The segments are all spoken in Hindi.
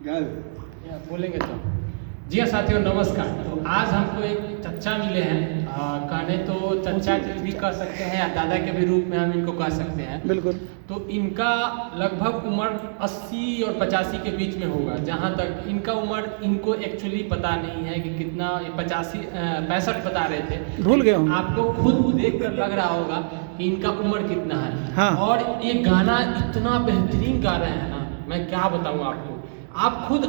बोलेंगे तो। जी हाँ साथियों, नमस्कार। तो आज हमको एक चच्चा मिले हैं, कहने तो चच्चा भी कह सकते हैं या दादा के भी रूप में हम इनको कह सकते हैं। बिल्कुल। तो इनका लगभग उम्र 80 और 85 के बीच में होगा। जहाँ तक इनका उम्र इनको एक्चुअली पता नहीं है कि कितना, 65 बता रहे थे, भूल गए होंगे। आपको खुद देख कर लग रहा होगा कि इनका उम्र कितना है। हाँ। और ये गाना इतना बेहतरीन गा रहे हैं ना, मैं क्या बताऊँ आपको। आप खुद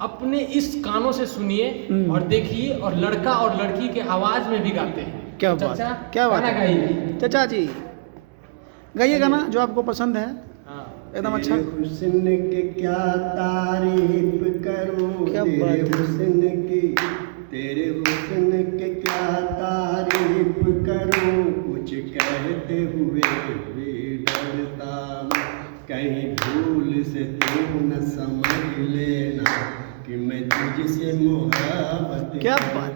अपने इस कानों से सुनिए और देखिए, और लड़का और लड़की के आवाज में भी गाते हैं। क्या तो बात, चचा, क्या बात गाना है। गाइए। चचा जी गाइए गाना जो आपको पसंद है, हाँ। एकदम अच्छा। हुस्न के क्या तारीफ करूं, क्या तेरे बात है। हुस्न की, तेरे हुस्न के क्या तारीफ करूं। कुछ कहते हुए भी डरता हूं, कहीं भूल से तू न समझ लेना कि मैं तुझसे मोहब्बत क्या करती बात।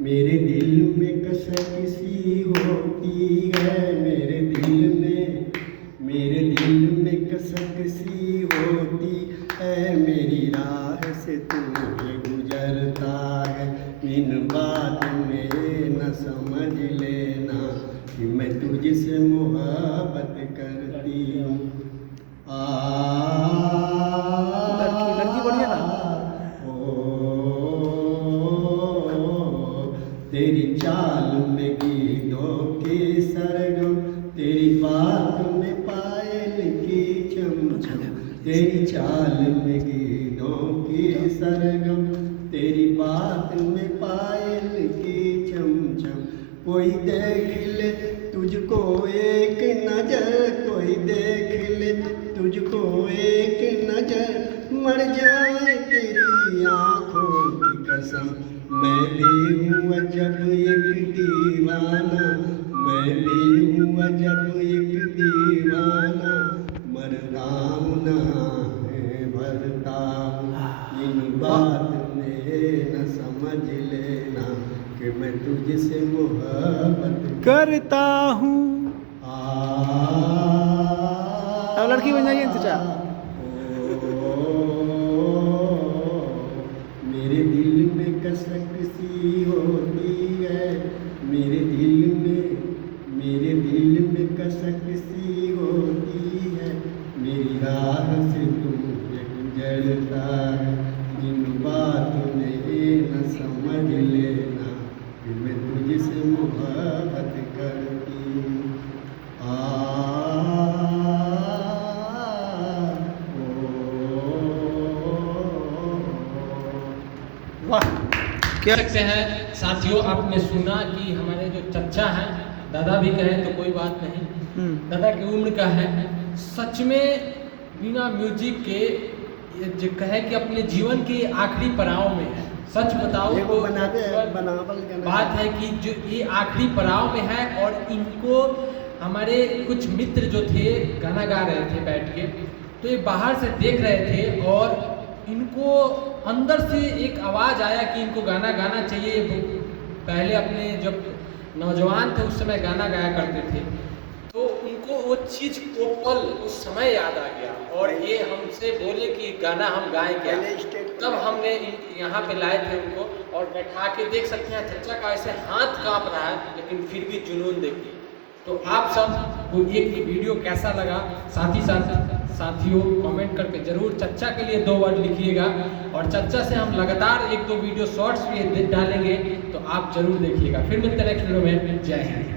मेरे दिल में कसक सी होती है, मेरे दिल में कसक सी होती है। मेरी राह से तू गुजरता है, इन बात में न समझ लेना कि मैं तुझसे मोहब्बत करती हूँ। लड़की बढ़िया ना। तेरी चाल में गीतों के सरगम, तेरी बात में पायल की चमचम। तेरी चाल में गीतों के सरगम, तेरी बात में पायल की चमचम। कोई देख ले तुझको एक नजर, कोई देख ले तुझको एक नजर, मर जाए तेरी आंखों की कसम। मैं भी हूँ अजब एक दीवाना, मैं भी हूँ अजब एक दीवाना। मरता हूँ ना भरता हूँ, इन बात में न समझ लेना कि मैं तुझसे मोहब्बत करता हूँ। अब लड़की बन जाइए चचा। मेरे दिल में कसक सी होती है, मेरे दिल में कसक सी होती है। मेरी राह से तुम गुजरता है, इन बात में न समझ लेना कि मैं तुझसे मोहब्बत करती हूँ। वाह। कह सकते हैं साथियों, आपने सुना कि हमारे जो चच्चा हैं, दादा भी कहें तो कोई बात नहीं, दादा की उम्र का है। सच में बिना म्यूजिक के ये जो कहे कि अपने जीवन के आखिरी पड़ाव में है। सच बताओ एगो तो बनावल गाना बात है कि जो ये आखिरी पड़ाव में है, और इनको हमारे कुछ मित्र जो थे गाना गा रहे थे बैठ के, तो ये बाहर से देख रहे थे और इनको अंदर से एक आवाज़ आया कि इनको गाना गाना चाहिए। पहले अपने जब नौजवान थे उस समय गाना गाया करते थे, तो उनको वो चीज़, वो पल, उस समय याद आ गया और ये हमसे बोले कि गाना हम गाएं क्या। तब हमने यहाँ पे लाए थे उनको और बैठा के, देख सकते हैं चच्चा का ऐसे हाथ काँप रहा है, लेकिन फिर भी जुनून देखिए। तो आप सब को ये वीडियो कैसा लगा, साथियों कमेंट करके जरूर चच्चा के लिए 2 वर्ड लिखिएगा। और चच्चा से हम लगातार 1-2 वीडियो शॉर्ट्स भी डालेंगे, तो आप जरूर देखिएगा। फिर मिलते हैं नेक्स्ट वीडियो में। जय हिंद।